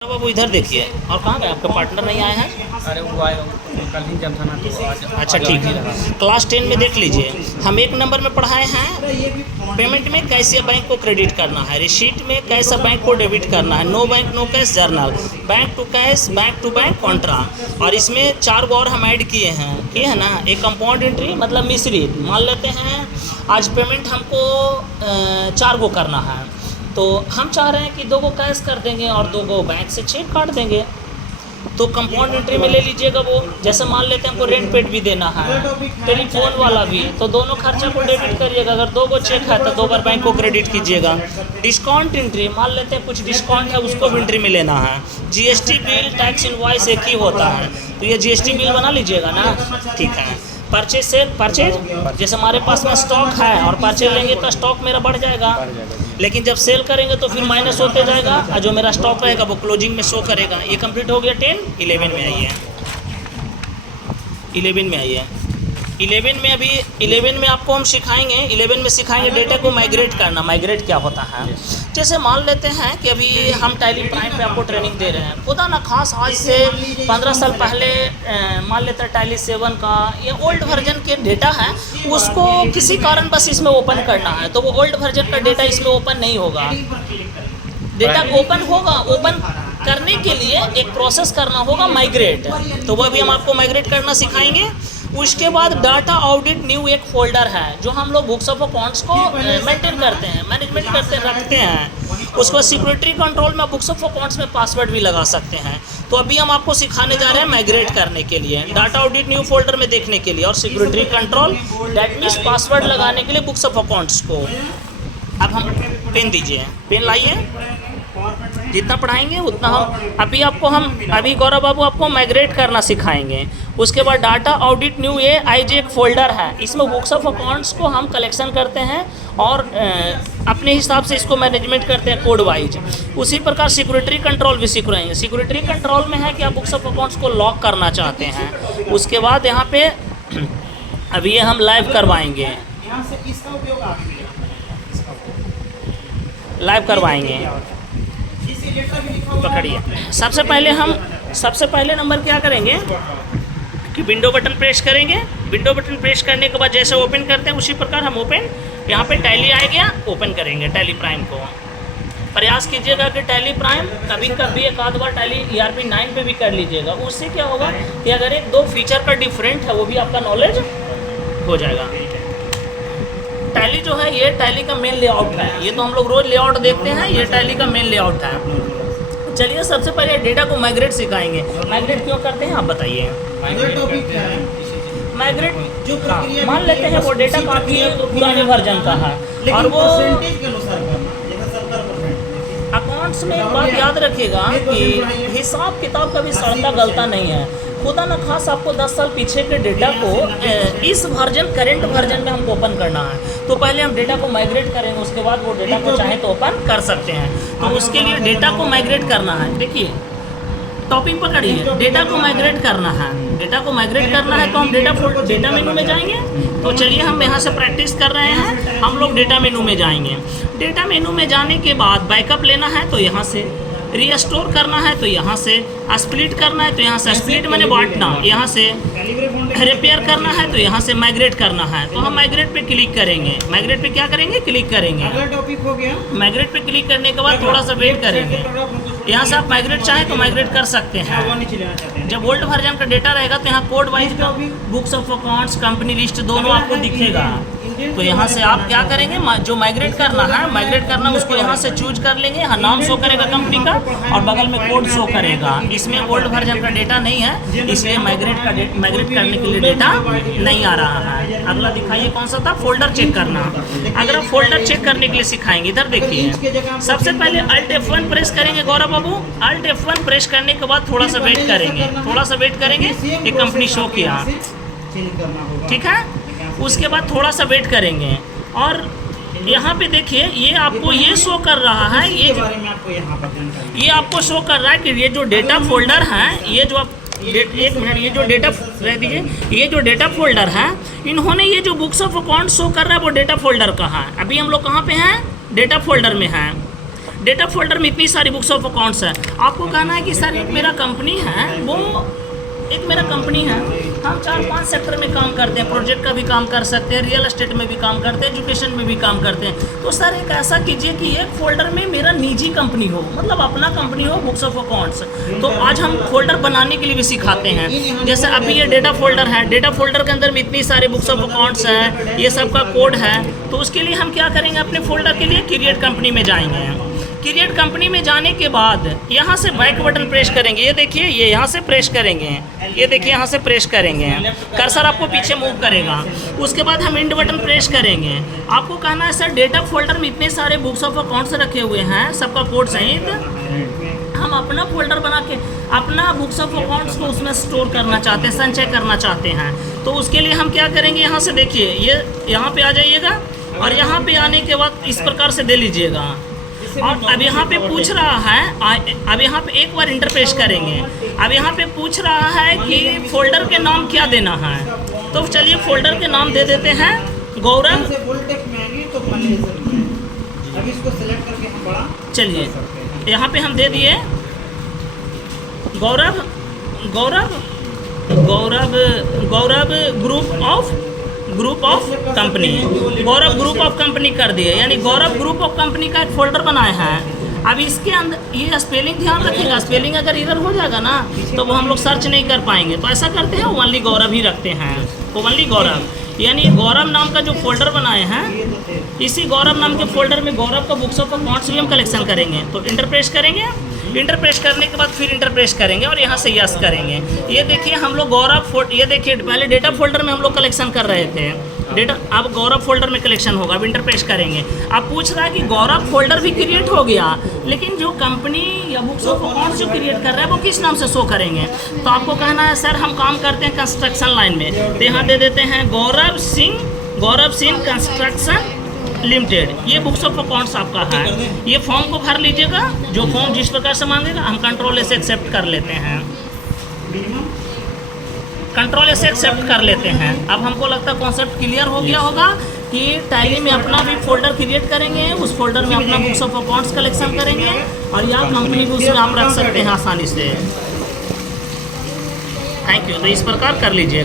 अब आप इधर देखिए। और कहाँ गए आपका पार्टनर नहीं आया है? अरे वो आए कल ही जब था ना तो आज अच्छा ठीक है। क्लास 10 में देख लीजिए, हम एक नंबर में पढ़ाए हैं पेमेंट में कैसे बैंक को क्रेडिट करना है, रिसीट में कैसा बैंक को डेबिट करना है, no bank no cash journal, bank to cash, bank to bank contra. और इसमें 4 गो और हम ऐड किए है ना। एक कंपाउंड एंट्री मतलब मिश्रित, मान लेते हैं आज पेमेंट हमको 4 गो करना है, तो हम चाह रहे हैं कि 2 गो कैश कर देंगे और 2 गो बैंक से चेक काट देंगे। तो कंपाउंड एंट्री में ले लीजिएगा वो, जैसे मान लेते हैं हमको रेंट पेड भी देना है, टेलीफोन वाला भी, तो दोनों खर्चा को डेबिट करिएगा। अगर 2 गो चेक है तो 2 बार बैंक को क्रेडिट कीजिएगा। डिस्काउंट एंट्री, मान लेते हैं कुछ डिस्काउंट है उसको भी एंट्री में लेना है। जीएसटी बिल, टैक्स इनवॉइस एक ही होता है, तो ये जीएसटी बिल बना लीजिएगा ना, ठीक है। परचेज सेल, परचेज जैसे हमारे पास में स्टॉक है और परचेज लेंगे तो स्टॉक मेरा बढ़ जाएगा, लेकिन जब सेल करेंगे तो फिर माइनस होते जाएगा और जो मेरा स्टॉक रहेगा वो क्लोजिंग में शो करेगा। ये कंप्लीट हो गया 10। 11 में आइए, 11 में आइए। 11 में अभी 11 में आपको हम सिखाएंगे, 11 में सिखाएंगे डेटा को माइग्रेट करना। माइग्रेट क्या होता है? जैसे मान लेते हैं कि अभी हम टैली प्राइम पे आपको ट्रेनिंग दे रहे हैं, खुदा ना खास आज से 15 साल पहले मान लेते हैं टैली 7 का ये ओल्ड वर्जन के डेटा है, उसको किसी कारण बस इसमें ओपन करना है, तो वो ओल्ड वर्जन का डेटा इसमें ओपन नहीं होगा। डेटा ओपन होगा, ओपन करने के लिए एक प्रोसेस करना होगा माइग्रेट, तो वो भी हम आपको माइग्रेट करना सिखाएंगे। उसके बाद डाटा ऑडिट न्यू एक फोल्डर है जो हम लोग बुक्स ऑफ अकाउंट्स को मेंटेन करते हैं, मैनेजमेंट करते रखते हैं। उसको सिक्योरिटी कंट्रोल में बुक्स ऑफ अकाउंट्स में पासवर्ड भी लगा सकते हैं। तो अभी हम आपको सिखाने जा रहे हैं माइग्रेट करने के लिए, डाटा ऑडिट न्यू फोल्डर में देखने के लिए, और security control that means password लगाने के लिए बुक्स ऑफ अकाउंट्स को। अब हम पेन दीजिए, पेन लाइए, जितना पढ़ाएंगे उतना हम अभी गौरव बाबू आपको माइग्रेट करना सिखाएंगे। उसके बाद डाटा ऑडिट न्यू ये आईजे एक फोल्डर है, इसमें बुक्स ऑफ अकाउंट्स को हम कलेक्शन करते हैं और अपने हिसाब से इसको मैनेजमेंट करते हैं कोड वाइज। उसी प्रकार सिक्योरिटी कंट्रोल भी सीख रहे हैं। सिक्योरिटी कंट्रोल में है कि आप बुक्स ऑफ अकाउंट्स को लॉक करना चाहते हैं। उसके बाद यहाँ पे अभी ये हम लाइव करवाएंगे, लाइव करवाएंगे। पकड़िए, सबसे पहले नंबर क्या करेंगे कि विंडो बटन प्रेस करेंगे। विंडो बटन प्रेस करने के बाद जैसे ओपन करते हैं उसी प्रकार हम ओपन, यहाँ पे टैली आ गया, ओपन करेंगे टैली प्राइम को। प्रयास कीजिएगा कि टैली प्राइम कभी कभी एक आध बार टैली ERP 9 पे भी कर लीजिएगा। उससे क्या होगा कि अगर 1-2 फीचर का डिफरेंट है वो भी आपका नॉलेज हो जाएगा। टैली जो है ये टैली का मेन लेआउट है, ये तो हम लोग रोज लेआउट देखते हैं, ये टैली का मेन लेआउट है। चलिए सबसे पहले डेटा को माइग्रेट सिखाएंगे। माइग्रेट क्यों करते हैं आप बताइए? माइग्रेट जो मान लेते हैं वो डेटा काफी पुराने वर्जन का है और वो अकाउंट्स में एक बात याद रखिएगा कि हिसाब किताब कभी सड़ता गलता नहीं है। खुदा न खास आपको 10 साल पीछे के डेटा को इस वर्जन करेंट वर्जन में हमको ओपन करना है, तो पहले हम डेटा को माइग्रेट करेंगे, उसके बाद वो डेटा को चाहे तो ओपन कर सकते हैं। तो उसके लिए डेटा को माइग्रेट करना है। देखिए टॉपिक पकड़िए, डेटा को माइग्रेट करना है। डेटा को माइग्रेट करना है तो हम डेटा मेनू में जाएंगे। तो चलिए हम यहाँ से प्रैक्टिस कर रहे हैं, हम लोग डेटा मेनू में जाएंगे। डेटा मेनू में जाने के बाद बैकअप लेना है तो यहाँ से, रीस्टोर करना है तो यहाँ से, स्प्लिट करना है तो यहाँ से, स्प्लिट मैंने बांटना, यहाँ से रिपेयर करना है तो यहाँ से, माइग्रेट करना है तो हम माइग्रेट पे क्लिक करेंगे। माइग्रेट पे क्या करेंगे? क्लिक करेंगे। अगला टॉपिक हो गया, माइग्रेट पे क्लिक करने के बाद थोड़ा सा वेट करेंगे। यहाँ से आप माइग्रेट चाहें तो माइग्रेट कर सकते हैं। जब ओल्ड वर्जन का डेटा रहेगा तो यहाँ कोड वाइज का books of accounts, company list दोनों आपको दिखेगा। तो यहाँ से आप क्या करेंगे, जो माइग्रेट करना है, माइग्रेट करना उसको यहाँ से चूज कर लेंगे। यहाँ नाम शो करेगा कंपनी का और बगल में कोड शो करेगा। इसमें ओल्ड वर्जन का डेटा नहीं है, इसलिए माइग्रेट करने के लिए डेटा नहीं आ रहा है। अगला दिखाइए कौन सा था? फोल्डर चेक करना। अगर आप फोल्डर चेक करने के लिए सिखाएंगे, इधर देखिए सबसे पहले Alt F1 प्रेस करेंगे गौरव बाबू। Alt F1 प्रेस करने के बाद थोड़ा सा वेट करेंगे, ये कंपनी शो किया, ठीक है। उसके बाद थोड़ा सा वेट करेंगे और यहाँ पे देखिए ये आपको ये शो कर रहा है, ये आपको शो कर रहा है कि ये जो डेटा फोल्डर है, ये जो आप एक मिनट, ये जो डेटा रह दीजिए, ये जो डेटा फोल्डर है, इन्होंने ये जो बुक्स ऑफ अकाउंट शो कर रहा है वो डेटा फोल्डर का है। अभी हम लोग कहाँ पे हैं? डेटा फोल्डर में हैं। डेटा फोल्डर में इतनी सारी बुक्स ऑफ अकाउंट्स है। आपको कहना है कि सर एक मेरा कंपनी है, हम 4-5 सेक्टर में काम करते हैं, प्रोजेक्ट का भी काम कर सकते हैं, रियल एस्टेट में भी काम करते हैं, एजुकेशन में भी काम करते हैं। तो सर एक ऐसा कीजिए कि एक फोल्डर में मेरा निजी कंपनी हो, मतलब अपना कंपनी हो, बुक्स ऑफ अकाउंट्स। तो आज हम फोल्डर बनाने के लिए भी सिखाते हैं। जैसे अभी ये डेटा फोल्डर है, डेटा फोल्डर के अंदर में इतनी सारे बुक्स ऑफ अकाउंट्स है, ये सब का कोड है। तो उसके लिए हम क्या करेंगे, अपने फोल्डर के लिए क्रिएट कंपनी में जाएंगे। क्रिएट कंपनी में जाने के बाद यहाँ से बैक बटन प्रेस करेंगे। ये देखिए, ये यहाँ से प्रेस करेंगे, ये देखिए यहाँ से प्रेस करेंगे, कर्सर आपको पीछे मूव करेगा। उसके बाद हम इंड बटन प्रेस करेंगे। आपको कहना है सर डेटा फोल्डर में इतने सारे बुक्स ऑफ अकाउंट्स रखे हुए हैं, सबका कोड सहित, हम अपना फोल्डर बना के अपना बुक्स ऑफ अकाउंट्स को उसमें स्टोर करना चाहते हैं, संचय करना चाहते हैं। तो उसके लिए हम क्या करेंगे, यहाँ से देखिए, ये यहाँ पे आ जाइएगा और यहाँ पे आने के बाद इस प्रकार से दे लीजिएगा। और अब यहाँ पे पूछ रहा है, अब यहाँ पे एक बार इंटरप्रेस करेंगे। अब यहाँ पे पूछ रहा है कि फोल्डर के नाम क्या देना है। तो चलिए फोल्डर के नाम दे देते हैं गौरव। चलिए यहाँ पे हम दे दिए Gaurav group of company, Gaurav group of company कर दिए, यानी गौरव ग्रुप ऑफ कंपनी का एक फोल्डर बनाया है। अब इसके अंदर ये स्पेलिंग ध्यान रखिएगा, स्पेलिंग अगर इधर हो जाएगा ना तो वो हम लोग सर्च नहीं कर पाएंगे। तो ऐसा करते हैं, ओनली गौरव ही रखते हैं, ओनली गौरव। यानी गौरव नाम का जो फोल्डर बनाए हैं, इसी गौरव नाम के फोल्डर में गौरव का बुक्स ऑफ अकाउंट्स भी हम कलेक्शन करेंगे। तो इंटरप्रेस करेंगे, इंटरप्रेस करने के बाद फिर इंटरप्रेस करेंगे और यहाँ से यस करेंगे। ये देखिए हम लोग ये देखिए पहले डेटा फोल्डर में हम लोग कलेक्शन कर रहे थे डेटा, अब गौरव फोल्डर में कलेक्शन होगा। अब इंटरप्रेस करेंगे। अब पूछ रहा है कि गौरव फोल्डर भी क्रिएट हो गया, लेकिन जो कंपनी या बुक्स ऑफ अकाउंट्स जो क्रिएट कर रहा है वो किस नाम से शो करेंगे। तो आपको कहना है सर हम काम करते हैं कंस्ट्रक्शन लाइन में, तो यहाँ दे देते हैं गौरव सिंह कंस्ट्रक्शन लिमिटेड। ये बुक्स ऑफ अकाउंट्स आपका है। ये फॉर्म को भर लीजिएगा, जो फॉर्म जिस प्रकार से मांगेगा हम कंट्रोल से एक्सेप्ट कर लेते हैं, कंट्रोल से एक्सेप्ट कर लेते हैं। अब हमको लगता है कॉन्सेप्ट क्लियर हो गया होगा कि टैली में अपना भी फोल्डर क्रिएट करेंगे, उस फोल्डर में अपना बुक्स ऑफ अकाउंट्स कलेक्शन करेंगे और या कंपनी बुक्स में आप रख सकते हैं आसानी से। Thank you. तो इस प्रकार कर लीजिएगा।